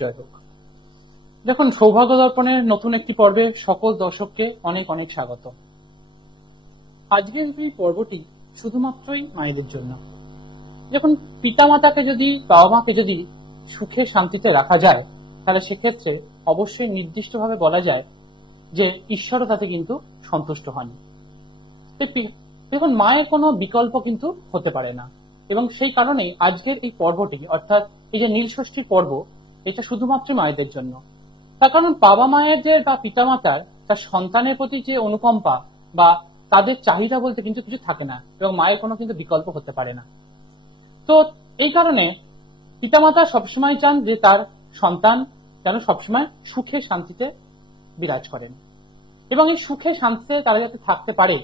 জয় হোক। দেখুন, সৌভাগ্য দর্পণের নতুন একটি পর্বে সকল দর্শককে অনেক অনেক স্বাগত। আজকের এই পর্বটি শুধুমাত্রই মায়েদের জন্য। যখন পিতামাতাকে যদি, বাবা মাকে যদি সুখে শান্তিতে রাখা যায়, তাহলে সেক্ষেত্রে অবশ্যই নির্দিষ্টভাবে বলা যায় যে ঈশ্বরও তাতে কিন্তু সন্তুষ্ট হন। দেখুন, মায়ের কোনো বিকল্প কিন্তু হতে পারে না, এবং সেই কারণে আজকের এই পর্বটি, অর্থাৎ এই যে নীলষষ্ঠীর পর্ব, এটা শুধুমাত্র মায়েদের জন্য। তার কারণ বাবা মায়ের যে বা পিতামাতার তার সন্তানের প্রতি যে অনুকম্পা বা তাদের চাহিদা বলতে কিন্তু কিছু থাকে না, এবং মায়ের কোনো কিন্তু বিকল্প হতে পারে না। তো এই কারণে পিতামাতা সবসময় চান যে তার সন্তান যেন সবসময় সুখে শান্তিতে বিরাজ করেন, এবং এই সুখে শান্তিতে তারা যাতে থাকতে পারে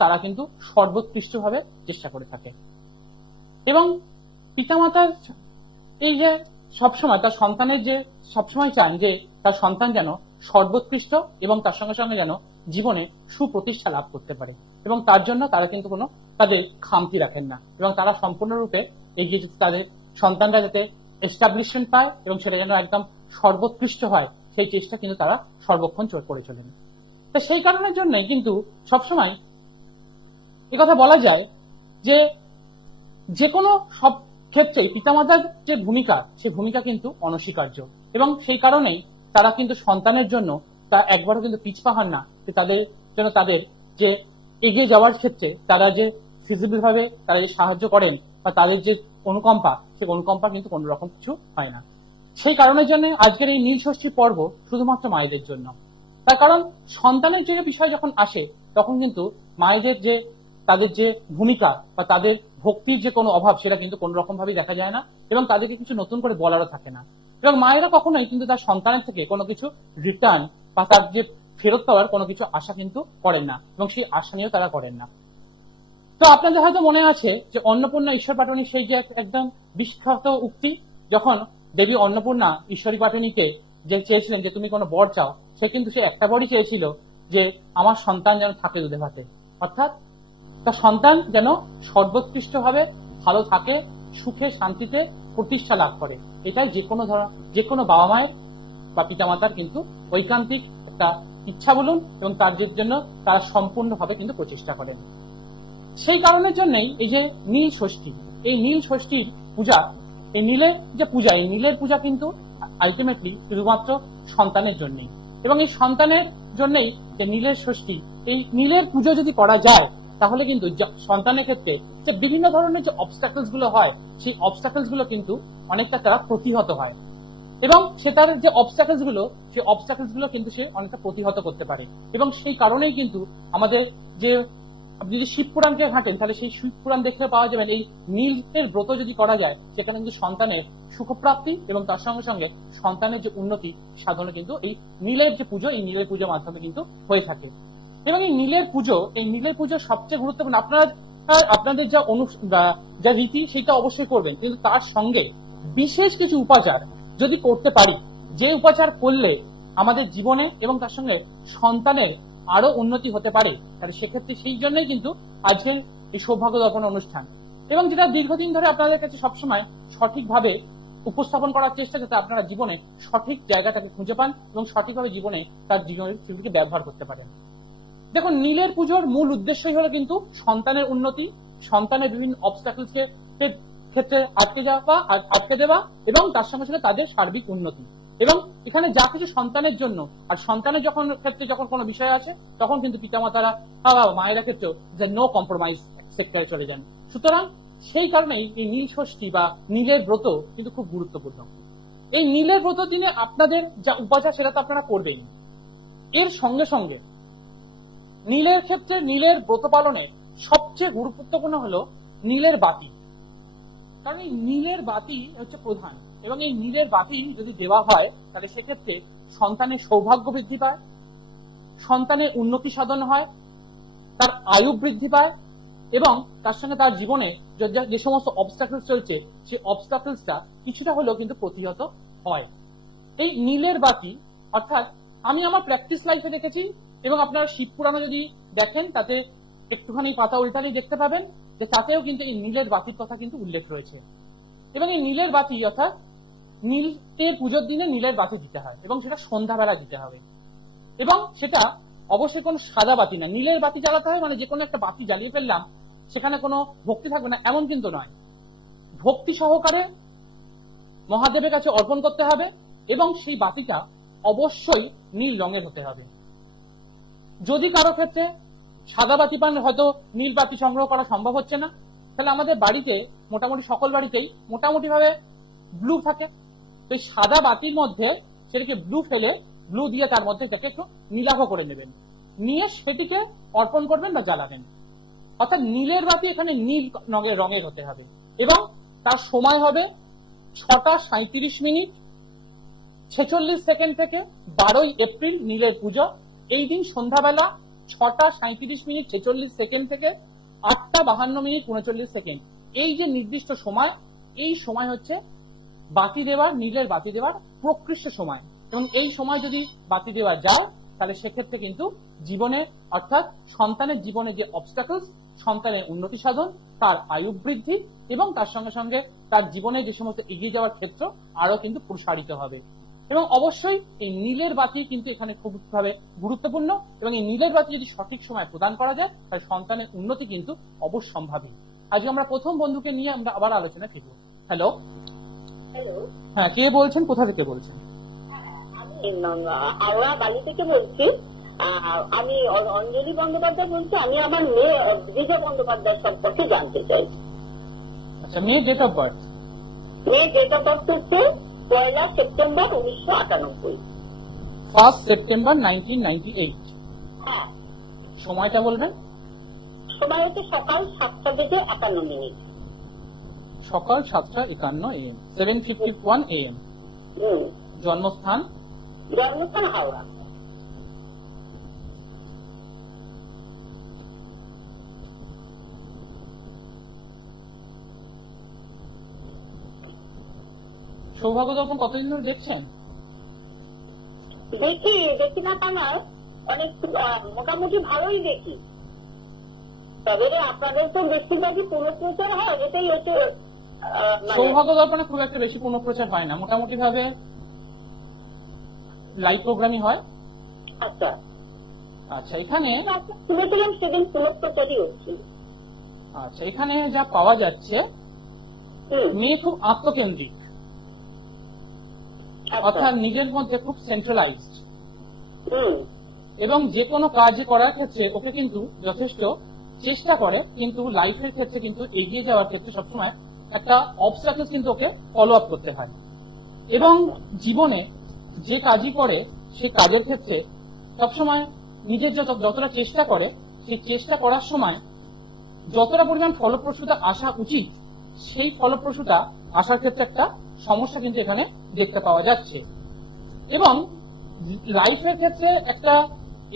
তারা কিন্তু সর্বোৎকৃষ্টভাবে চেষ্টা করে থাকে। এবং পিতামাতার এই যে সবসময় তার সন্তানের যে সবসময় চান যে তার সন্তান যেন সর্বোৎকৃষ্ট এবং তার সঙ্গে সঙ্গে যেন জীবনে সুপ্রতিষ্ঠা লাভ করতে পারে, এবং তার জন্য তারা কিন্তু কোনো তাদের খামতি রাখেন না, এবং তারা সম্পূর্ণরূপে এগিয়ে যেতে, তাদের সন্তানরা যাতে এস্টাবলিশমেন্ট পায় এবং সেটা যেন একদম সর্বোৎকৃষ্ট হয় সেই চেষ্টা কিন্তু তারা সর্বক্ষণ করে চলেন। তো সেই কারণের জন্যই কিন্তু সবসময় কথা বলা যায় যে যে কোনো সব ক্ষেত্রে পিতামাতার যে ভূমিকা, সেই ভূমিকা কিন্তু অনস্বীকার্য, এবং সেই কারণেই তারা কিন্তু সন্তানের জন্য তা একবারও কিন্তু পিছপা হন না, যে তাদের জন্য তাদের যে এগিয়ে যাওয়ার ক্ষেত্রে তারা যে ফিজিবল ভাবে তারা যে সাহায্য করেন বা তাদের যে অনুকম্পা, সেই অনুকম্পা কিন্তু কোন রকম কিছু হয় না। সেই কারণের জন্য আজকের এই নীলষষ্ঠী পর্ব শুধুমাত্র মায়েদের জন্য। তার কারণ সন্তানের যে বিষয় যখন আসে, তখন কিন্তু মায়েদের যে তাদের যে ভূমিকা বা তাদের ভক্তির যে কোনো অভাব, সেটা কিন্তু কোন রকম ভাবে দেখা যায় না, এবং তাদেরকে কিছু নতুন করে বলারও থাকে না। এবং মায়েরা কখনোই কিন্তু তার সন্তানের থেকে কোনো কিছু রিটার্ন বা তার যে ফেরত পাওয়ার কোনো কিছু আশা কিন্তু করেন না, এবং সেই আশা নিয়েও তারা করেন না। তো আপনাদের হয়তো মনে আছে যে অন্নপূর্ণা ঈশ্বর পাটনি, সেই যে একদম বিখ্যাত উক্তি, যখন দেবী অন্নপূর্ণা ঈশ্বরী পাটনিকে যে চেয়েছিলেন যে তুমি কোনো বর চাও, সে কিন্তু সে একটা বরই চেয়েছিল যে আমার সন্তান যেন থাকে দুধে ভাতে, অর্থাৎ তার সন্তান যেন সর্বোৎকৃষ্ট ভাবে ভালো থাকে, সুখে শান্তিতে প্রতিষ্ঠা লাভ করে। এটাই যে কোনো বাবা মায়ের বা পিতামাতার কিন্তু ঐকান্তিক একটা ইচ্ছা বলুন, এবং তার জন্য তারা সম্পূর্ণভাবে কিন্তু প্রচেষ্টা করেন। সেই কারণের জন্যই এই যে নীল ষষ্ঠী, এই নীল ষষ্ঠীর পূজা, এই নীলের যে পূজা, এই নীলের পূজা কিন্তু আলটিমেটলি শুধুমাত্র সন্তানের জন্যই, এবং এই সন্তানের জন্যই যে নীলের ষষ্ঠী, এই নীলের পুজো যদি করা যায়, তাহলে কিন্তু সন্তানের ক্ষেত্রে যে বিভিন্ন ধরনের যে অবস্টাকলস গুলো হয়, সেই অবস্টাকলস গুলো কিন্তু অনেকটা তারা প্রতিহত হয়, এবং সে তার যে অবস্টাকলস গুলো, সেই অবস্টাকলস গুলো কিন্তু সে অনেকটা প্রতিহত করতে পারে। এবং সেই কারণেই কিন্তু আমাদের যে আপনি যদি শিবপুরাণকে ঘাটেন, তাহলে সেই শিবপুরাণ দেখতে পাওয়া যাবেন এই নীলের ব্রত যদি করা যায়, সেখানে কিন্তু সন্তানের সুখপ্রাপ্তি এবং তার সঙ্গে সঙ্গে সন্তানের যে উন্নতি সাধনে কিন্তু এই নীলের যে পুজো, এই নীলের পুজোর মাধ্যমে কিন্তু হয়ে থাকে। এবং এই নীলের পুজো সবচেয়ে গুরুত্বপূর্ণ। আপনাদের যা রীতি, সেটা অবশ্যই করবেন, কিন্তু তার সঙ্গে বিশেষ কিছু উপাচার যদি করতে পারি, যে উপাচার করলে আমাদের জীবনে এবং তার সঙ্গে সন্তানের আরো উন্নতি হতে পারে, তাহলে সেক্ষেত্রে সেই জন্যই কিন্তু আজকের এই সৌভাগ্য দর্পণ অনুষ্ঠান, এবং যেটা দীর্ঘদিন ধরে আপনাদের কাছে সবসময় সঠিকভাবে উপস্থাপন করার চেষ্টা, যাতে আপনারা জীবনে সঠিক জায়গাটাকে খুঁজে পান এবং সঠিকভাবে জীবনে তার জীবনকে ব্যবহার করতে পারেন। দেখুন, নীলের পুজোর মূল উদ্দেশ্যই হলো কিন্তু সন্তানের উন্নতি, সন্তানের বিভিন্ন অবস্টাকলস ক্ষেত্রে আটকে দেওয়া, এবং তার সঙ্গে সঙ্গে তাদের সার্বিক উন্নতি। এবং এখানে যা কিছু সন্তানের জন্য, আর সন্তানের ক্ষেত্রে যখন কোনো বিষয় আছে, তখন কিন্তু পিতামাতারা মায়েরা ক্ষেত্রেও যে নো কম্প্রোমাইজ অ্যাকসেপ্ট করে চলে যান। সুতরাং সেই কারণেই এই নীল ষষ্ঠী বা নীলের ব্রত কিন্তু খুব গুরুত্বপূর্ণ। এই নীলের ব্রত দিনে আপনাদের যা উপাচার, সেটা তো আপনারা করবেন। এর সঙ্গে সঙ্গে নীলের ক্ষেত্রে, নীলের ব্রত পালনে সবচেয়ে গুরুত্বপূর্ণ হলো নীলের বাতি। কারণ এই নীলের বাতি হচ্ছে প্রধান, এবং এই নীলের বাতি যদি দেওয়া হয়, তাহলে সেক্ষেত্রে সন্তানের সৌভাগ্য বৃদ্ধি পায়, সন্তানের উন্নতি সাধন হয়, তার আয়ু বৃদ্ধি পায়, এবং তার সঙ্গে তার জীবনে যে সমস্ত অবস্টাকলস চলছে, সেই অবস্টাকলসটা কিছুটা হলেও কিন্তু প্রতিহত হয়। এই নীলের বাতি, অর্থাৎ আমি আমার প্র্যাকটিস লাইফে দেখেছি, এবং আপনারা শিবপুরাণে যদি দেখেন, তাতে একটুখানি পাতা উল্টালেই দেখতে পাবেন যে তাতেও কিন্তু এই নীলের বাতির কথা কিন্তু উল্লেখ রয়েছে। এবং এই নীলের বাতি, অর্থাৎ নীলকে পুজোর দিনে নীলের বাতি দিতে হয় এবং সেটা সন্ধ্যাবেলা দিতে হবে এবং সেটা অবশ্যই কোনো সাদা বাতি না, নীলের বাতি জ্বালাতে হয়, মানে যে কোনো একটা বাতি জ্বালিয়ে ফেললাম সেখানে কোনো ভক্তি থাকবে না এমন কিন্তু নয়, ভক্তি সহকারে মহাদেবের কাছে অর্পণ করতে হবে এবং সেই বাতিটা অবশ্যই নীল রঙের হতে হবে। যদি কারো ক্ষেত্রে সাদা বাতি পান, হয়তো নীল বাতি সংগ্রহ করা সম্ভব হচ্ছে না, তাহলে আমাদের বাড়িতে মোটামুটি সকল বাড়িতেই মোটামুটি ভাবে ব্লু থাকে, তো এই সাদা বাতির মধ্যে সেটাকে ব্লু ফেলে ব্লু দিয়ে তার মধ্যে যাকে একটু নীলাভ করে নেবেন, নিয়ে সেটিকে অর্পণ করবেন বা জ্বালাবেন। অর্থাৎ নীলের বাতি এখানে নীল রঙের হতে হবে এবং তার সময় হবে 6:37:46 থেকে 12ই এপ্রিল নীলের পুজো। এই দিন সন্ধ্যাবেলা 6:37:46 থেকে 8:52:39। এই যে নির্দিষ্ট সময়, এই সময় হচ্ছে বাতি দেওয়ার, নীলের বাতি দেওয়ার প্রকৃষ্ট সময় এবং এই সময় যদি বাতি দেওয়া যায় তাহলে সেক্ষেত্রে কিন্তু জীবনে অর্থাৎ সন্তানের জীবনে যে অবস্টাকলস, সন্তানের উন্নতি সাধন, তার আয়ু বৃদ্ধি এবং তার সঙ্গে সঙ্গে তার জীবনে যে সমস্ত এগিয়ে যাওয়ার ক্ষেত্র আরো কিন্তু প্রসারিত হবে। এবং অবশ্যই এই নীলের বাতি কিন্তু এখানে খুবভাবে গুরুত্বপূর্ণ এবং এই নীলের বাতি যদি সঠিক সময় প্রদান করা যায় তাহলে সন্তানের উন্নতি কিন্তু অবশ্যম্ভাবী। আজকে আমরা প্রথম বন্ধুকে নিয়ে আমরা আবার আলোচনা করব। হ্যালো। হ্যাঁ, কে বলছেন, কোথা থেকে বলছেন? আমি আওয়া বালি থেকে বলছি। আমি অঞ্জলি বন্দ্যোপাধ্যায় বলছি। আমি আমার মেয়ে বিজা বন্দ্যোপাধ্যায় সম্পর্কে জানতে চাই। আচ্ছা, মেয়ের ডেট অফ বার্থ? মেয়ের ডেট অফ বার্থ হচ্ছে 1 সেপ্টেম্বর 1998। 1 সেপ্টেম্বর 1998। হ্যাঁ। সময়টা বলবেন? সময় হচ্ছে সকাল 7:51। সকাল 7:51 AM, 7:51 AM। জন্মস্থান? জন্মস্থান হাওড়া। সৌভাগ্য দর্পণ কতদিন ধরে দেখছেন? দেখি না তা নয়, অনেক মোটামুটি ভালোই দেখি। তবে আপনাদের তো বেশিরভাগই পুনঃপ্রচার হয়, এটাই হচ্ছে। সৌভাগ্য দর্পণে খুব একটা বেশি পুনঃপ্রচার হয় না, মোটামুটি ভাবে লাইভ প্রোগ্রামই হয়। আচ্ছা আচ্ছা, এখানে শুনেছিলাম সেদিন পুনঃপ্রচারই হচ্ছে। আচ্ছা, এখানে যা পাওয়া যাচ্ছে মেয়ে খুব আত্মকেন্দ্রিক, অর্থাৎ নিজের মধ্যে খুব সেন্ট্রালাইজড এবং যে কোনো কাজ করার ক্ষেত্রে ওকে কিন্তু যথেষ্ট চেষ্টা করে, কিন্তু লাইফের ক্ষেত্রে কিন্তু এগিয়ে যাওয়ার ক্ষেত্রে সবসময় একটা অবস্টাকলস কিন্তু ওকে ফলো আপ করতে হয় এবং জীবনে যে কাজই করে সে কাজের ক্ষেত্রে সবসময় নিজের যতটা চেষ্টা করে সেই চেষ্টা করার সময় যতটা পরিমাণ ফলপ্রসূতা আসা উচিত সেই ফলপ্রসূতা আসার ক্ষেত্রে একটা সমস্যা কিন্তু এখানে দেখতে পাওয়া যাচ্ছে। এবং লাইফের ক্ষেত্রে একটা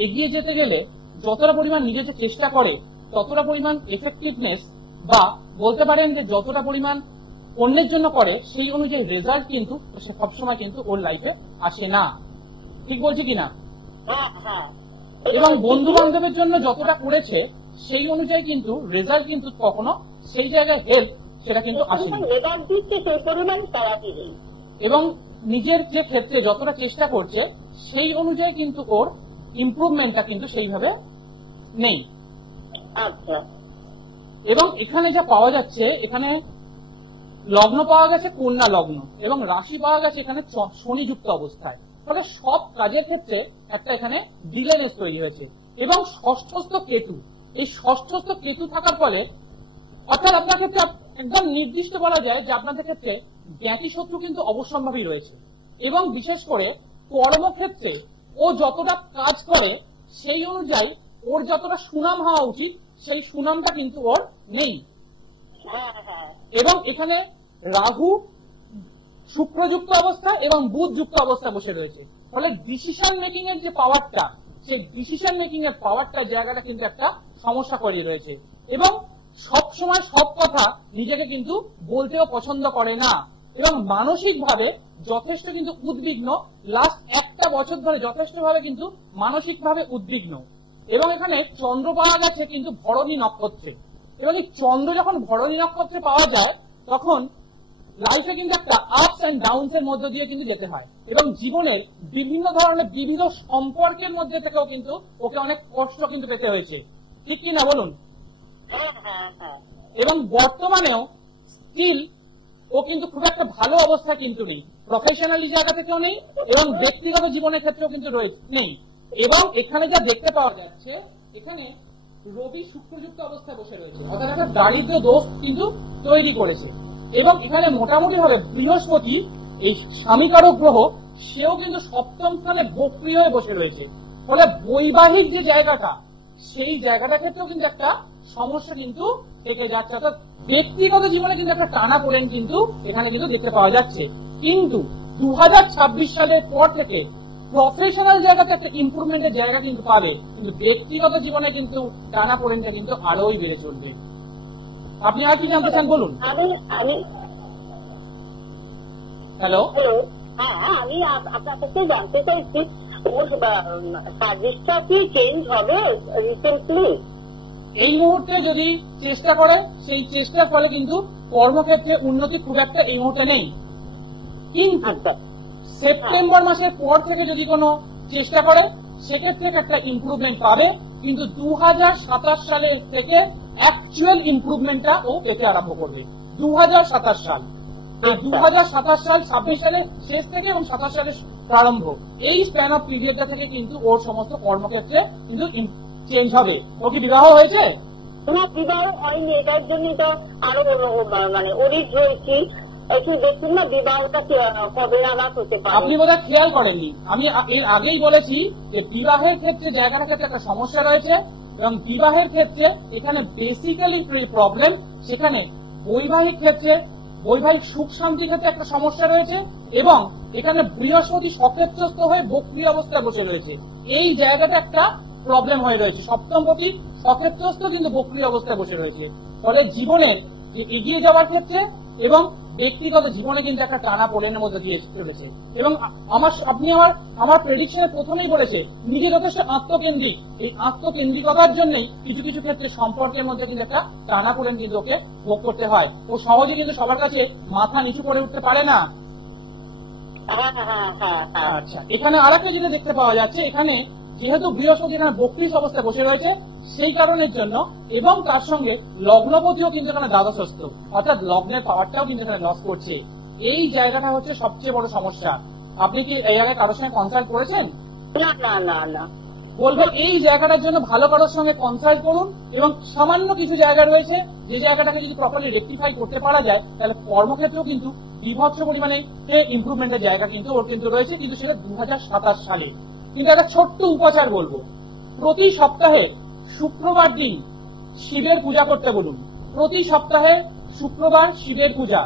এগিয়ে যেতে গেলে যতটা পরিমাণ নিজে যে চেষ্টা করে ততটা পরিমাণ এফেক্টিভনেস বা বলতে পারেন যে যতটা পরিমাণ অন্যের জন্য করে সেই অনুযায়ী রেজাল্ট কিন্তু সবসময় কিন্তু ওর লাইফে আসে না। ঠিক বলছি কিনা? এবং বন্ধু বান্ধবের জন্য যতটা করেছে সেই অনুযায়ী কিন্তু রেজাল্ট কিন্তু কখনো সেই জায়গায় হেল্প সেটা কিন্তু আসেনি। এবং নিজের যে ক্ষেত্রে যতটা চেষ্টা করছে সেই অনুযায়ী কিন্তু ওর ইমপ্রুভমেন্টটা কিন্তু সেইভাবে নেই। এবং এখানে যা পাওয়া যাচ্ছে, এখানে লগ্ন পাওয়া গেছে কন্যা লগ্ন এবং রাশি পাওয়া গেছে এখানে শনিযুক্ত অবস্থায়, ফলে সব কাজের ক্ষেত্রে একটা এখানে ডিলেনেস তৈরি হয়েছে। এবং ষষ্ঠস্থ কেতু, এই ষষ্ঠস্থ কেতু থাকার ফলে অর্থাৎ আপনার ক্ষেত্রে একদম নির্দিষ্ট বলা যায় যে আপনাদের ক্ষেত্রে জ্ঞাতি শত্রু কিন্তু অবশ্যম্ভাবী রয়েছে এবং বিশেষ করে কর্মক্ষেত্রে ও যতটা কাজ করে সেই অনুযায়ী ওর যতটা সুনাম হওয়া উচিত সেই সুনামটা কিন্তু ওর নেই। এবং এখানে রাহু শুক্রযুক্ত অবস্থা এবং বুধ যুক্ত অবস্থা বসে রয়েছে, ফলে ডিসিশন মেকিং এর যে পাওয়ারটা, সেই ডিসিশন মেকিং এর পাওয়ারটা জায়গাটা কিন্তু একটা সমস্যা করিয়ে রয়েছে এবং সব সময় সব কথা নিজেকে কিন্তু বলতেও পছন্দ করে না এবং মানসিক ভাবে যথেষ্ট কিন্তু উদ্বিগ্ন। লাস্ট একটা বছর ধরে যথেষ্ট ভাবে কিন্তু মানসিক ভাবে উদ্বিগ্ন। এবং এখানে চন্দ্র পাওয়া গেছে কিন্তু ভরণী নক্ষত্রে, এবং এই চন্দ্র যখন ভরণী নক্ষত্রে পাওয়া যায় তখন লাইফে কিন্তু একটা আপস এন্ড ডাউনস এর মধ্যে দিয়ে কিন্তু যেতে হয়, এবং জীবনের বিভিন্ন ধরনের বিবিধ সম্পর্কের মধ্যে থেকেও কিন্তু ওকে অনেক কষ্ট কিন্তু পেতে হয়েছে, ঠিক কি না বলুন? হ্যাঁ হ্যাঁ হ্যাঁ। এবং বর্তমানেও স্টিল ও কিন্তু খুব একটা ভালো অবস্থা কিন্তু নেই, প্রফেশনালি জায়গা থেকেও নেই এবং ব্যক্তিগত জীবনের ক্ষেত্রেও কিন্তু নেই। এবং এখানে যা দেখতে পাওয়া যাচ্ছে, এখানে রবি শুক্রযুক্ত অবস্থায় বসে রয়েছে, অর্থাৎ একটা দারিদ্র দোষ কিন্তু তৈরি করেছে। এবং এখানে মোটামুটি ভাবে বৃহস্পতি, এই স্বামীকারক গ্রহ, সেও কিন্তু সপ্তম স্থানে বক্রী হয়ে বসে রয়েছে। ফলে বৈবাহিক যে জায়গাটা, সেই জায়গাটার ক্ষেত্রেও কিন্তু একটা সমস্যা কিন্তু থেকে যাচ্ছে, অর্থাৎ ব্যক্তিগত জীবনে কিন্তু একটা টানা পড়েন কিন্তু এখানে কিন্তু দেখতে পাওয়া যাচ্ছে। কিন্তু 2026 সালের পর থেকে প্রফেশনাল জায়গাতে একটা ইমপ্রুভমেন্টের জায়গা কিন্তু পাবে, কিন্তু ব্যক্তিগত জীবনে কিন্তু টানা পড়েনটা কিন্তু আরোই বেড়ে চলবে। আপনি আর কি জানতে চান বলুন। আমি হ্যালো। হ্যালো, হ্যাঁ আমি আপনার কাছে জানতে চাইছি, ওর সার্ভিসটা কি চেঞ্জ হবে রিসেন্টলি? এই মুহূর্তে যদি চেষ্টা করে, সেই চেষ্টার ফলে কিন্তু কর্মক্ষেত্রে উন্নতি খুব একটা এই মুহূর্তে নেই। কিন্তু সেপ্টেম্বর মাসের পর থেকে যদি কোনো চেষ্টা করে, সেক্ষেত্রে একটা ইমপ্রুভমেন্ট পাবে। কিন্তু 2027 সালের থেকে অ্যাকচুয়াল ইমপ্রুভমেন্টটা ও পেতে আরম্ভ করবে। 2027 সাল, এই 2027 সাল 26 সালের শেষ থেকে এবং 27 সালের প্রারম্ভ, এই স্প্যান অফ পিরিয়ডটা থেকে কিন্তু ওর সমস্ত কর্মক্ষেত্রে কিন্তু চেঞ্জ হবে। ও কি বিবাহ হয়েছে? না, বিবাহ হয়নি, এটার জন্য তো আরো মানে অরিজ রয়েছি, একটু দেখুন না বিবাহটা কবে নাগাদ হতে পারে। আপনি বোধহয় খেয়াল করেননি, আমি এর আগেই বলেছি যে বিবাহের ক্ষেত্রে জায়গাটার ক্ষেত্রে একটা সমস্যা রয়েছে, এবং বিবাহের ক্ষেত্রে এখানে বেসিক্যালি প্রবলেম, সেখানে বৈবাহিক ক্ষেত্রে, বৈবাহিক সুখ শান্তির ক্ষেত্রে একটা সমস্যা রয়েছে, এবং এখানে বৃহস্পতি সক্ষেত্রস্থ হয়ে বক্রী অবস্থায় বসে রয়েছে। এই জায়গাটা একটা প্রবলেম হয়ে রয়েছে। সপ্তমপতি সক্ষেত্রস্থ কিন্তু বক্রী অবস্থায় বসে রয়েছে। ফলে জীবনে এগিয়ে যাওয়ার ক্ষেত্রে এবং ব্যক্তিগত জীবনে কিন্তু একটা টানা পড়েনের মধ্যে দিয়ে চলেছে। এবং আপনি আমার প্রেডিকশনে প্রথমেই বলেছে, নিজে যথেষ্ট আত্মকেন্দ্রিক, এই আত্মকেন্দ্রিকতার জন্যই কিছু কিছু ক্ষেত্রে সম্পর্কের মধ্যে কিন্তু একটা টানা পড়েন কিন্তু ওকে ভোগ করতে হয়। ও সহজে কিন্তু সবার কাছে মাথা নিচু করে উঠতে পারে না। আচ্ছা, এখানে আর একটা যেটা দেখতে পাওয়া যাচ্ছে, এখানে যেহেতু বৃহস্পতি এখানে বক্রী অবস্থায় বসে রয়েছে, সেই কারণের জন্য, এবং তার সঙ্গে লগ্নপতিও কিন্তু এখানে দ্বাদশস্থ, অর্থাৎ লগ্নের পাওয়ারটাও কিন্তু এখানে লস করছে। এই জায়গাটা হচ্ছে সবচেয়ে বড় সমস্যা। আপনি কি এই জায়গায় কারোর সঙ্গে কনসাল্ট করেছেন? না। বলবো এই জায়গাটার জন্য ভালো কারোর সঙ্গে কনসাল্ট করুন, এবং সামান্য কিছু জায়গা রয়েছে যে জায়গাটাকে যদি প্রপারলি রেকটিফাই করতে পারা যায়, তাহলে কর্মক্ষেত্রেও কিন্তু বিভৎস পরিমাণে ইমপ্রুভমেন্টের জায়গা কিন্তু ওর কিন্তু রয়েছে, কিন্তু সেটা 2027 সালে। কিন্তু একটা ছোট্ট উপাচার বলবো, প্রতি সপ্তাহে শুক্রবার দিন শিবের পূজা করতে বলুন। প্রতি সপ্তাহে শুক্রবার শিবের পূজা,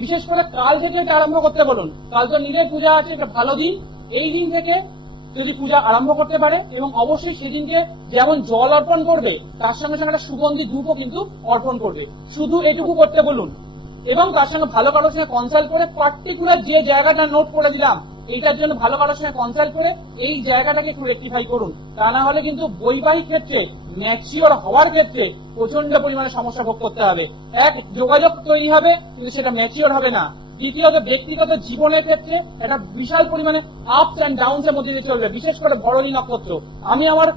বিশেষ করে কাল থেকে এটা আরম্ভ করতে বলুন। কাল তো নিজের পূজা আছে, একটা ভালো দিন, এই দিন থেকে যদি পূজা আরম্ভ করতে পারে, এবং অবশ্যই সেদিনকে যেমন জল অর্পণ করবে, তার সঙ্গে সঙ্গে একটা সুগন্ধি ধূপও কিন্তু অর্পণ করবে। শুধু এটুকু করতে বলুন, এবং তার সঙ্গে ভালো কারোর সঙ্গে কনসাল্ট করে, পার্টিকুলার যে জায়গাটা নোট করে দিলাম, এইটার জন্য ভালো কারোর সঙ্গে কনসাল্ট করে এই জায়গাটাকে একটু রেকটিফাই করুন। তা না হলে কিন্তু বৈবাহিক ক্ষেত্রে, ম্যাচিওর হওয়ার ক্ষেত্রে প্রচন্ড পরিমাণে সমস্যা ভোগ করতে হবে। এক, যোগাযোগ তৈরি হবে কিন্তু সেটা ম্যাচিওর হবে না। দ্বিতীয়ত, ব্যক্তিগত জীবনের ক্ষেত্রে একটা বিশাল পরিমাণে আপস এন্ড ডাউনস এর মধ্যে দিয়ে চলবে, বিশেষ করে ভরণী নক্ষত্র। আমি আমার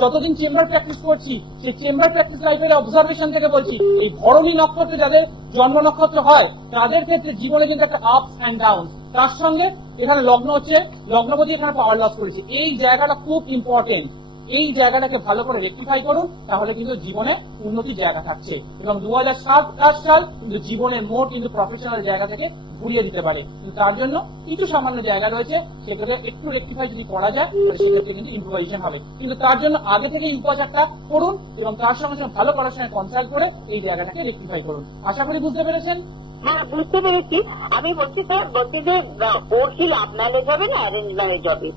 যতদিন চেম্বার প্র্যাকটিস করছি, সেই চেম্বার প্র্যাকটিস লাইফের অবজারভেশন থেকে বলছি, এই ভরণী নক্ষত্রে যাদের জন্ম নক্ষত্র হয়, তাদের ক্ষেত্রে জীবনে কিন্তু একটা আপস এন্ড ডাউন। তার সঙ্গে এখানে লগ্ন হচ্ছে, লগ্নপতি এখানে পাওয়ার লস করেছে। এই জায়গাটা খুব ইম্পর্টেন্ট। এই জায়গাটাকে ভালো করে রেকটিফাই করুন, তাহলে কিন্তু জীবনে উন্নতির জায়গা থাকছে, এবং 2027 সাল কিন্তু জীবনের মোট কিন্তু প্রফেশনাল জায়গা থেকে ঘুরিয়ে দিতে পারে। কিন্তু তার জন্য কিছু সামান্য জায়গা রয়েছে, সেগুলো একটু রেকটিফাই যদি করা যায়, সেক্ষেত্রে কিন্তু ইম্প্রোভাইজেশন হবে। কিন্তু তার জন্য আগে থেকে উপচারটা করুন, এবং তার সঙ্গে সঙ্গে ভালো করার সঙ্গে কনসাল্ট করে এই জায়গাটাকে রেকটিফাই করুন। আশা করি বুঝতে পেরেছেন। হ্যাঁ, বুঝতে পেরেছি। আমি বলছি স্যার, বলছি যে ওর কি লাভ ম্যারেজ হবে না অ্যারেঞ্জ ম্যারেজ হবে?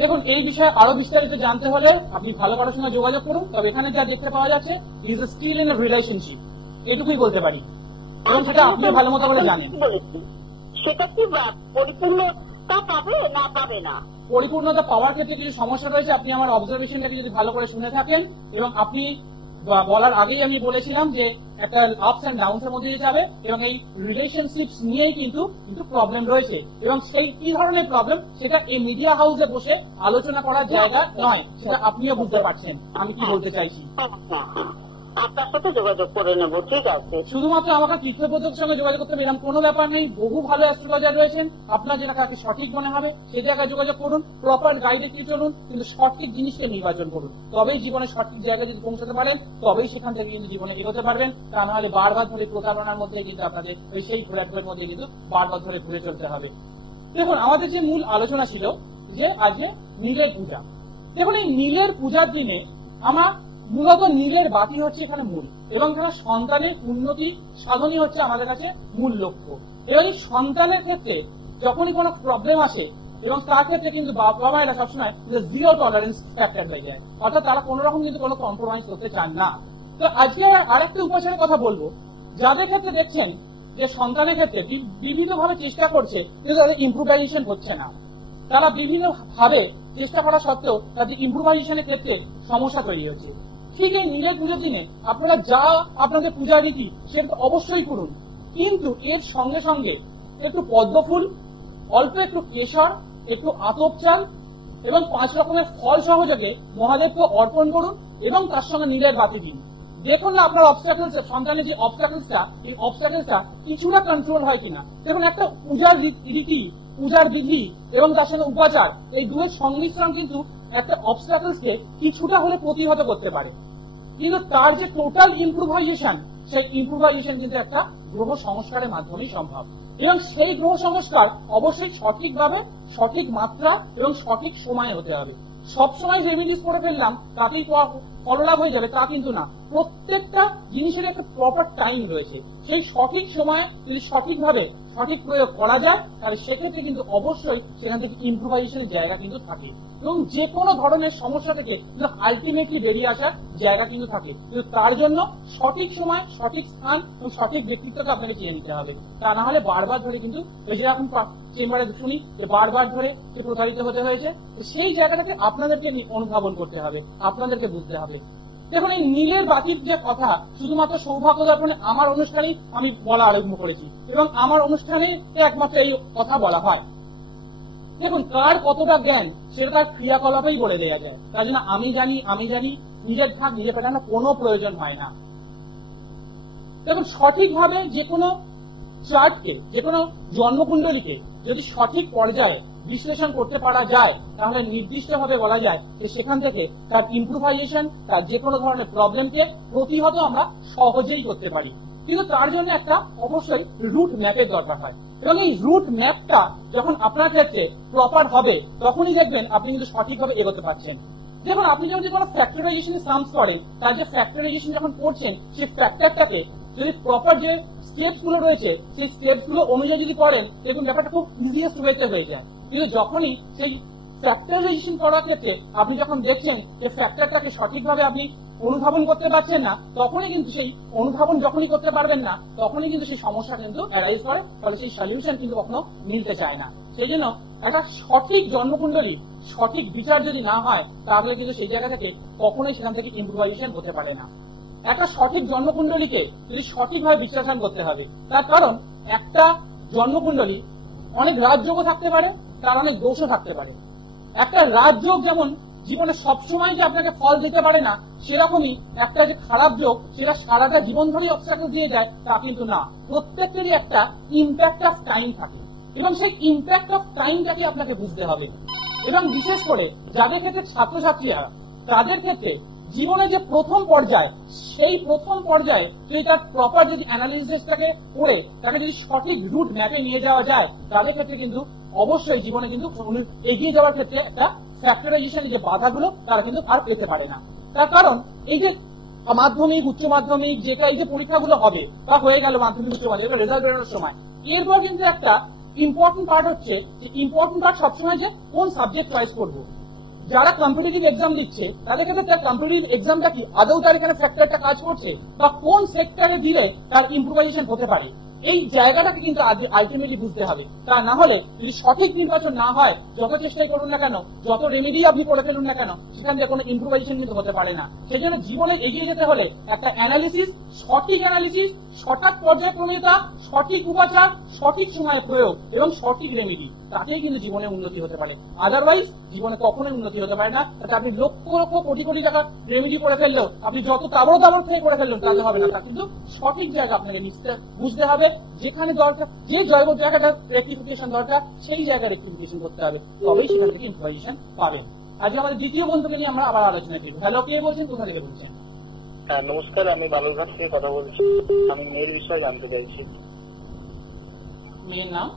দেখুন, এই বিষয়ে আরো বিস্তারিত জানতে হলে আপনি ভালো কারোর সঙ্গে যোগাযোগ করুন। তবে এখানে যা দেখতে পাওয়া যাচ্ছে, is still in a relationship, এটুকুই বলতে পারি, এবং সেটা আপনি ভালো মতো করে জানেন। সেটা কি পরিপূর্ণতা পাবে না পাবে না? পরিপূর্ণতা পাওয়ার ক্ষেত্রে কিছু সমস্যা রয়েছে। আপনি আমার অবজারভেশনটাকে যদি ভালো করে শুনে থাকেন, এবং আপনি বলার আগেই আমি বলেছিলাম যে একটা আপস এন্ড ডাউনস এর মধ্যে যাবে এবং এই রিলেশনশিপস নিয়েই কিন্তু প্রবলেম রয়েছে এবং সেই কি ধরনের প্রবলেম সেটা এই মিডিয়া হাউসে বসে আলোচনা করার জায়গা নয়, সেটা আপনিও বুঝতে পারছেন আমি কি বলতে চাইছি। আপনার সাথে যোগাযোগ করে নেব, ঠিক আছে। শুধুমাত্র আমাকে কীর্তবোধকের সঙ্গে যোগাযোগ করতে এরকম কোনো ব্যাপার নেই, বহু ভালো অ্যাস্ট্রোলজার রয়েছেন, আপনার যেটা কাছে সঠিক মনে হবে সেই জায়গায় যোগাযোগ করুন, প্রপার গাইডে কি চলুন, কিন্তু সঠিক জিনিসকে নির্বাচন করুন, তবেই জীবনে সঠিক জায়গায় যদি পৌঁছাতে পারেন তবেই সেখান থেকে কিন্তু জীবনে এগোতে পারবেন। তা নাহলে বারবার ধরে প্রতারণার মধ্যে কিন্তু আপনাদের সেই ঘোরাঘুরের মধ্যে কিন্তু বারবার ধরে ঘুরে চলতে হবে। দেখুন আমাদের যে মূল আলোচনা ছিল যে আজকে নীলের পূজা। দেখুন এই নীলের পূজার দিনে আমরা মূলত নীলের বাতি হচ্ছে এখানে মূল এবং এখানে সন্তানের উন্নতি সাধনই হচ্ছে আমাদের কাছে মূল লক্ষ্য। এবং এই সন্তানের ক্ষেত্রে যখনই কোনো প্রবলেম আসে এবং তার ক্ষেত্রে কিন্তু বাবা মায়েরা সবসময় জিরো টলারেন্স ফ্যাক্টর হয়ে যায়, অর্থাৎ তারা কোন রকম কিন্তু কোনো কম্প্রোমাইজ করতে চান না। তো আজকে আরেকটা উপাচারের কথা বলবো, যাদের ক্ষেত্রে দেখছেন যে সন্তানের ক্ষেত্রে বিভিন্নভাবে চেষ্টা করছে কিন্তু তাদের ইম্প্রুভাইজেশন হচ্ছে না, তারা বিভিন্ন ভাবে চেষ্টা করা সত্ত্বেও তাদের ইম্প্রুভাইজেশনের ক্ষেত্রে সমস্যা তৈরি হচ্ছে। ঠিক এই নীলের পুজোর দিনে আপনারা যা আপনাদের পূজা রীতি সেটা অবশ্যই করুন, কিন্তু এর সঙ্গে সঙ্গে একটু পদ্মফুল, অল্প একটু কেশর, একটু আতপ চাল এবং 5 রকমের ফল সহযোগে মহাদেবকে অর্পণ করুন এবং তার সঙ্গে নীলের বাতি দিন। দেখুন না আপনার অবস্ট্যাকলস, সন্তানের যে অবস্ট্যাকলসটা, এই অবস্ট্যাকলসটা কিছুটা কন্ট্রোল হয় কিনা। দেখুন একটা পূজার রীতি, পূজার বিধি এবং তার সঙ্গে উপাচার, এই দুয়ের সংমিশ্রণ কিন্তু একটা অবস্ট্যাকলসকে কিছুটা হলে প্রতিহত করতে পারে, কিন্তু তার যে টোটাল ইম্প্রুভাইজেশন, সেই ইম্প্রুভাইজেশন কিন্তু একটা গ্রহ সংস্কারের মাধ্যমেই সম্ভব। এবং সেই গ্রহ সংস্কার অবশ্যই সঠিকভাবে, সঠিক মাত্রা এবং সঠিক সময় হতে হবে। সবসময় রেমিডিস করে ফেললাম তাতেই ফললাভ হয়ে যাবে তা কিন্তু না, প্রত্যেকটা জিনিসের একটা প্রপার টাইম রয়েছে। সেই সঠিক সময়ে যদি সঠিকভাবে সঠিক প্রয়োগ করা যায় তাহলে সেক্ষেত্রে কিন্তু অবশ্যই সেখান থেকে ইম্প্রুভাইজেশনের জায়গা কিন্তু থাকে এবং যে কোনো ধরনের সমস্যা থেকে আলটিমেটলি বেরিয়ে আসার জায়গা কিন্তু থাকে। কিন্তু তার জন্য সঠিক সময়, সঠিক স্থান এবং সঠিক ব্যক্তিত্বকে আপনাকে চেয়ে নিতে হবে। তা না হলে বারবার ধরে কিন্তু যেরকম চেম্বারে শুনি যে বারবার ধরে সে প্রতারিত হতে হয়েছে, সেই জায়গাটাকে আপনাদেরকে অনুধাবন করতে হবে, আপনাদেরকে বুঝতে হবে। দেখুন এই নীলের বাতির যে কথা শুধুমাত্র সৌভাগ্য দর্পণে আমার অনুষ্ঠানেই আমি বলা আরম্ভ করেছি এবং আমার অনুষ্ঠানে একমাত্র এই কথা বলা হয়। দেখুন কার কতটা জ্ঞান সেটা তার ক্রিয়াকলাপেই বলে দেওয়া যায়, তার জন্য আমি জানি নিজের ভাগ নিজে পেটানোর কোনো প্রয়োজন হয় না। দেখুন সঠিকভাবে যে কোনো চার্টকে, যে কোনো জন্মকুণ্ডলীকে যদি সঠিক পর্যায়ে বিশ্লেষণ করতে পারা যায় তাহলে নির্দিষ্টভাবে বলা যায় যে সেখান থেকে তার ইম্প্রুভাইজেশন, তার যে কোনো ধরনের প্রবলেমকে প্রতিহত আমরা সহজেই করতে পারি। কিন্তু তার জন্য একটা অবশ্যই রুট ম্যাপের দরকার হয় এবং এই রুট ম্যাপটা যখন আপনার ক্ষেত্রে প্রপার হবে তখনই দেখবেন আপনি কিন্তু সঠিকভাবে এগোতে পারছেন। দেখুন আপনি যখন যে কোনো ফ্যাক্টরাইজেশনে সামস করেন, তার যে ফ্যাক্টরাইজেশন যখন করছেন সেই ফ্যাক্টরটাকে যদি প্রপার যে স্টেপস গুলো রয়েছে সেই স্টেপস গুলো অনুযায়ী যদি করেন দেখুন ব্যাপারটা খুব ইজিয়েস্ট ওয়েতে হয়ে যায়। কিন্তু যখনই সেই ফ্যাক্টরাইজেশন করার ক্ষেত্রে আপনি যখন দেখছেন যে ফ্যাক্টরটাকে সঠিকভাবে আপনি অনুধাবন করতে পারছেন না, তখনই কিন্তু সেই অনুধাবন যখনই করতে পারবেন না তখনই কিন্তু সেই সমস্যা কিন্তু অ্যারাইজ করে, ফলে সেই সলিউশন কিন্তু কখনো মিলতে চায় না। সেই জন্য একটা সঠিক জন্মকুণ্ডলী, সঠিক বিচার যদি না হয় তাহলে কিন্তু সেই জায়গা থেকে কখনোই সেখান থেকে ইম্প্রুভাইজেশন হতে পারে না। একটা সঠিক জন্মকুণ্ডলীকে যদি সঠিকভাবে বিশ্লেষণ করতে হবে, তার কারণ একটা জন্মকুণ্ডলী অনেক রাজযোগও থাকতে পারে, তার অনেক দোষও থাকতে পারে। একটা রাজযোগ যেমন জীবনে সবসময় যে আপনাকে ফল দিতে পারে না, সেরকমই একটা যে খারাপ যোগ সেটা সারাটা জীবন ধরেই অবস্ট্রাকল দিয়ে যায় তা কিন্তু না। প্রত্যেকেরই একটা ইম্প্যাক্ট অফ টাইম থাকে এবং সেই ইম্প্যাক্ট অফ টাইমটাকে আপনাকে বুঝতে হবে। এবং বিশেষ করে যাদের ক্ষেত্রে ছাত্রছাত্রীরা, তাদের ক্ষেত্রে জীবনে যে প্রথম পর্যায়, সেই প্রথম পর্যায়ে যদি তার প্রপার যদি অ্যানালিসিসটাকে করে তাকে যদি সঠিক রুট ম্যাপে নিয়ে যাওয়া যায় তাদের ক্ষেত্রে কিন্তু অবশ্যই জীবনে কিন্তু এগিয়ে যাওয়ার ক্ষেত্রে একটা ফ্যাক্টরাইজেশনের যে বাধাগুলো তারা কিন্তু আর পেতে পারে না। তার কারণ এই যে মাধ্যমিক, উচ্চ মাধ্যমিক, যেটা এই যে পরীক্ষাগুলো হবে বা হয়ে গেল মাধ্যমিক, উচ্চ মাধ্যমিক রেজাল্ট বেরোনোর সময়, এরপর কিন্তু একটা ইম্পর্টেন্ট পার্ট হচ্ছে যে ইম্পর্টেন্ট পার্ট সবসময় যে কোন সাবজেক্ট চয়েস করবো। যারা কম্পিটিটিভ এক্সাম দিচ্ছে তাদের ক্ষেত্রে তার কম্পিটিটিভ এক্সামটা কি আদৌ তার এখানে ফ্যাক্টরটা কাজ করছে বা কোন সেক্টরে দিলে তার ইম্প্রুভাইজেশন হতে পারে এই জায়গাটাকে কিন্তু আলটিমেটলি বুঝতে হবে। তা না হলে যদি সঠিক নির্বাচন না হয়, যত চেষ্টাই করুন না কেন, যত রেমেডি আপনি করে ফেলুন না কেন, সেখান থেকে কোনো ইম্প্রোভাইজেশন কিন্তু হতে পারে না। সেই জন্য জীবনে এগিয়ে যেতে হলে একটা অ্যানালিসিস, সঠিক অ্যানালিসিস, সঠিক পর্যায়ক্রমিকতা, সঠিক উপাচার, সঠিক সময়ে প্রয়োগ এবং সঠিক রেমেডি, তাতেই কিন্তু জীবনে উন্নতি হতে পারে। আদারওয়াইজ জীবনে কখনোই উন্নতি হতে পারে না। তাতে আপনি লক্ষ লক্ষ কোটি কোটি টাকা রেমেডি করে ফেললেও, আপনি যত তাবড় থেকে করে ফেললেন, তাতে হবে না। তা কিন্তু সঠিক জায়গা আপনাকে বুঝতে হবে, যেখানে দরকার, যে জায়গাটা রেক্টিফিকেশন দরকার, সেই জায়গায় রেক্টিফিকেশন করতে হবে, তবেই সেখান থেকে ইনফরমেশন পাবেন। আজকে আমাদের দ্বিতীয় বন্ধুকে নিয়ে আমরা আবার আলোচনা করি। হ্যালো, কে বলছেন, কোথা থেকে বলছেন? হ্যাঁ, নমস্কার, আমি বালুরঘাট থেকে কথা বলছি। আমি মেয়ের বিষয়ে জানতে চাইছি। মেয়ের নাম?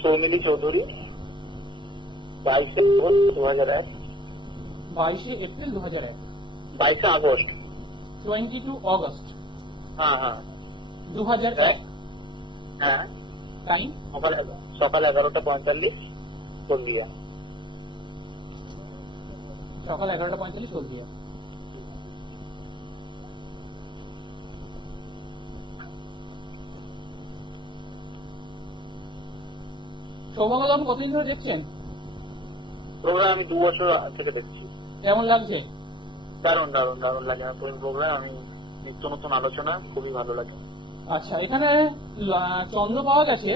Soumili Chowdhury, 22/2001। 22 April 2001। 22 August. 22 August. হ্যাঁ হ্যাঁ 2001। হ্যাঁ, টাইম? সকাল 11:45 চন্ডিগড়। সকাল 11:45 চন্ডিগড়। সৌভাগ্যবান কতদিন ধরে দেখছেন প্রোগ্রাম? আমি 2 বছর থেকে দেখছি। কেমন লাগছে? দারুণ দারুণ দারুণ লাগে আমার প্রোগ্রাম। আমি নিত্য নতুন আলোচনা খুবই ভালো লাগে। আচ্ছা, এখানে চন্দ্র পাওয়া গেছে,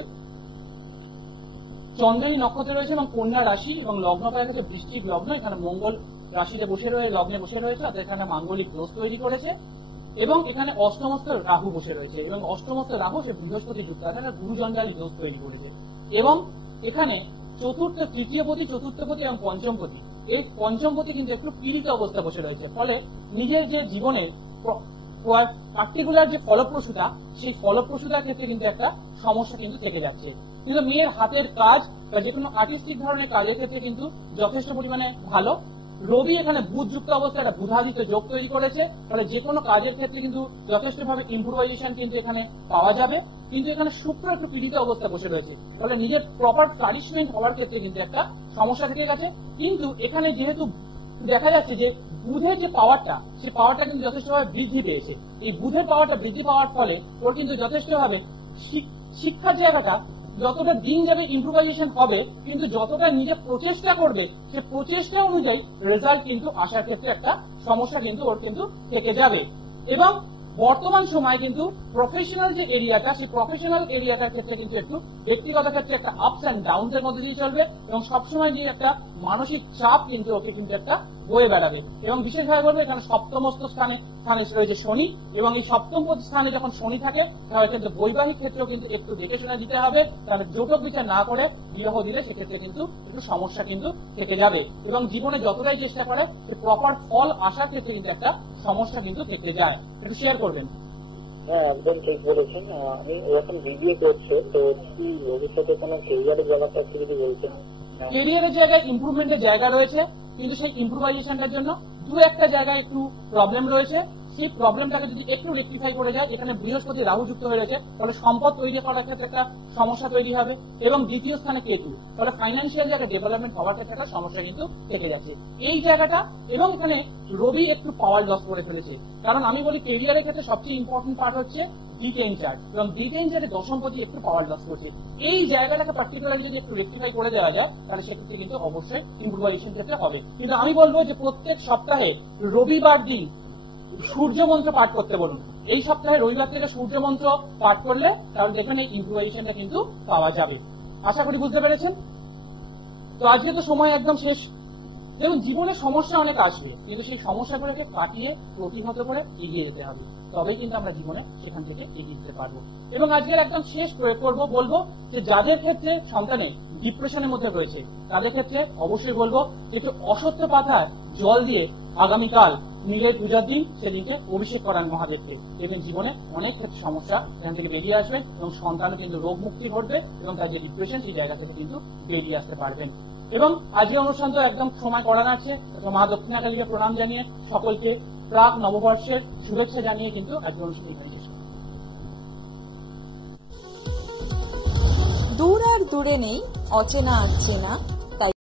চন্দ্রের নক্ষত্র রয়েছে এবং কন্যা রাশি, এবং লগ্ন পাওয়া গেছে বৃশ্চিক লগ্ন। এখানে মঙ্গল রাশিতে বসে রয়েছে, লগ্নে বসে রয়েছে, অর্থাৎ এখানে মাঙ্গলিক দোষ তৈরি করেছে। এবং এখানে অষ্টমস্ত রাহু বসে রয়েছে, এবং অষ্টমস্ত রাহু সে বৃহস্পতি যুক্ত আছে, গুরুজঞ্জালী দোষ তৈরি করেছে। এবং এখানে তৃতীয়পতি, চতুর্থপতি এবং পঞ্চমপতি, এই পঞ্চমপতি কিন্তু একটু পীড়িত অবস্থা বসে রয়েছে। ফলে নিজের যে জীবনে পার্টিকুলার যে ফলপ্রসূতা, সেই ফলপ্রসূতার ক্ষেত্রে কিন্তু একটা সমস্যা কিন্তু থেকে যাচ্ছে। কিন্তু মেয়ের হাতের কাজ বা যে কোনো আর্টিস্টিক ধরনের কাজের ক্ষেত্রে কিন্তু যথেষ্ট পরিমাণে ভালো। রবি এখানে বুধ যুক্ত অবস্থায় একটা বুধাদিত্য যোগ তৈরি করেছে, ফলে যে কোনো কাজের ক্ষেত্রে কিন্তু যথেষ্টভাবে ইম্প্রোভাইজেশন কিন্তু এখানে পাওয়া যাবে। কিন্তু এখানে শুক্র একটু পীড়িত অবস্থা বসে রয়েছে, ফলে নিজের প্রপার ফ্লারিশমেন্ট হওয়ার ক্ষেত্রে কিন্তু একটা সমস্যা থেকে গেছে। কিন্তু এখানে যেহেতু দেখা যাচ্ছে যে বুধের যে পাওয়ারটা, সেই পাওয়ারটা কিন্তু যথেষ্টভাবে বৃদ্ধি পেয়েছে। এই বুধের পাওয়ারটা বৃদ্ধি পাওয়ার ফলে ওর কিন্তু যথেষ্টভাবে শিক্ষার জায়গাটা যতটা দিন যাবে ইম্প্রোভাইজেশন হবে, কিন্তু যতটা নিজে প্রচেষ্টা করবে, সে প্রচেষ্টা অনুযায়ী রেজাল্ট কিন্তু আসার ক্ষেত্রে একটা সমস্যা কিন্তু ওর কিন্তু থেকে যাবে। এবং বর্তমান সময় কিন্তু প্রফেশনাল যে এরিয়াটা, সেই প্রফেশনাল এরিয়াটার ক্ষেত্রে কিন্তু একটু ব্যক্তিগত ক্ষেত্রে একটা আপস অ্যান্ড ডাউনস এর মধ্যে দিয়ে চলবে, এবং সবসময় যে একটা মানসিক চাপ কিন্তু ওকে কিন্তু একটা বয়ে বেড়াবে। এবং বিশেষভাবে বলবে এখানে সপ্তমস্ত স্থানে রয়েছে শনি, এবং এই সপ্তম স্থানে যখন শনি থাকে, তাহলে কিন্তু বৈবাহিক ক্ষেত্রেও কিন্তু একটু দেখে শুনে দিতে হবে। তাহলে জোটক বিচার না করে বিবাহ দিলে সেক্ষেত্রে কিন্তু একটু সমস্যা কিন্তু থেকে যাবে, এবং জীবনে যতটাই চেষ্টা করে প্রপার ফল আসার ক্ষেত্রে কিন্তু একটা সমস্যা কিন্তু থেকে যায়। একটু শেয়ার করবেন। হ্যাঁ, একদম ঠিক বলেছেন। আমি এরকম বিবিএ করছে, তো কি ভবিষ্যতে কোনো কেরিয়ারের ব্যাপারটা একটু যদি বলতেন। কেরিয়ারের জায়গায় ইম্প্রুভমেন্টের জায়গা রয়েছে, কিন্তু সেই ইম্প্রোভাইজেশনটার জন্য দু একটা জায়গায় একটু প্রবলেম রয়েছে। সেই প্রবলেমটাকে যদি একটু রেক্টিফাই করে যায়, এখানে বৃহস্পতি রাহু যুক্ত হয়ে রয়েছে, ফলে সম্পদ তৈরি করার ক্ষেত্রে একটা সমস্যা তৈরি হবে। এবং দ্বিতীয় স্থানে কেতু, ফলে ফাইন্যান্সিয়াল জায়গায় ডেভেলপমেন্ট হওয়ার ক্ষেত্রে একটা সমস্যা কিন্তু থেকে যাচ্ছে এই জায়গাটা। এবং এখানে রবি একটু পাওয়ার লস করে ফেলেছে, কারণ আমি বলি কেরিয়ারের ক্ষেত্রে সবচেয়ে ইম্পর্টেন্ট পার্ট হচ্ছে D10 চার্ট, এবং D10 চার্টে দশমপতি একটু পাওয়ার লস করছে। এই জায়গাটাকে পার্টিকুলারলি যদি একটু রেক্টিফাই করে দেওয়া যায়, তাহলে সেক্ষেত্রে কিন্তু অবশ্যই ইম্প্রোভাইজেশন ক্ষেত্রে হবে। কিন্তু আমি বলবো যে প্রত্যেক সপ্তাহে রবিবার দিন সূর্য মন্ত্র পাঠ করতে বলুন। এই সপ্তাহে রবিবার থেকে সূর্য মন্ত্র পাঠ করলে তাহলে যেখানে ইম্প্রোভাইজেশনটা কিন্তু পাওয়া যাবে। আশা করি বুঝতে পেরেছেন। তো আজকে তো সময় একদম শেষ। দেখুন, জীবনে সমস্যা অনেক আসবে, কিন্তু সেই সমস্যাগুলোকে কাটিয়ে প্রতিহত করে এগিয়ে যেতে হবে, তবেই কিন্তু আমরা জীবনে সেখান থেকে এগিয়ে যেতে পারবো। এবং আজকের একদম শেষ প্রয়োগ করবো, বলবো যে যাদের ক্ষেত্রে সন্তানে ডিপ্রেশনের মধ্যে রয়েছে, তাদের ক্ষেত্রে অবশ্যই বলবো একটু অসত্য পাতায় জল দিয়ে আগামীকাল নীলের পূজার দিন সেদিনকে অভিষেক করান মহাদেবকে, এবং জীবনে অনেক ক্ষেত্রে সমস্যা এখান থেকে বেরিয়ে আসবে, এবং সন্তানও কিন্তু রোগ মুক্তি ঘটবে, এবং তার যে ডিপ্রেশন সেই জায়গা থেকে কিন্তু বেরিয়ে আসতে পারবেন। এবং আজকের অনুষ্ঠান তো একদম সময় করান আছে, মা দক্ষিণাকালীকে প্রণাম জানিয়ে সকলকে প্রাক নববর্ষের শুভেচ্ছা জানিয়ে কিন্তু আজকের অনুষ্ঠান এখানে শেষ। দূর আর দূরে নেই অচেনা আচেনা,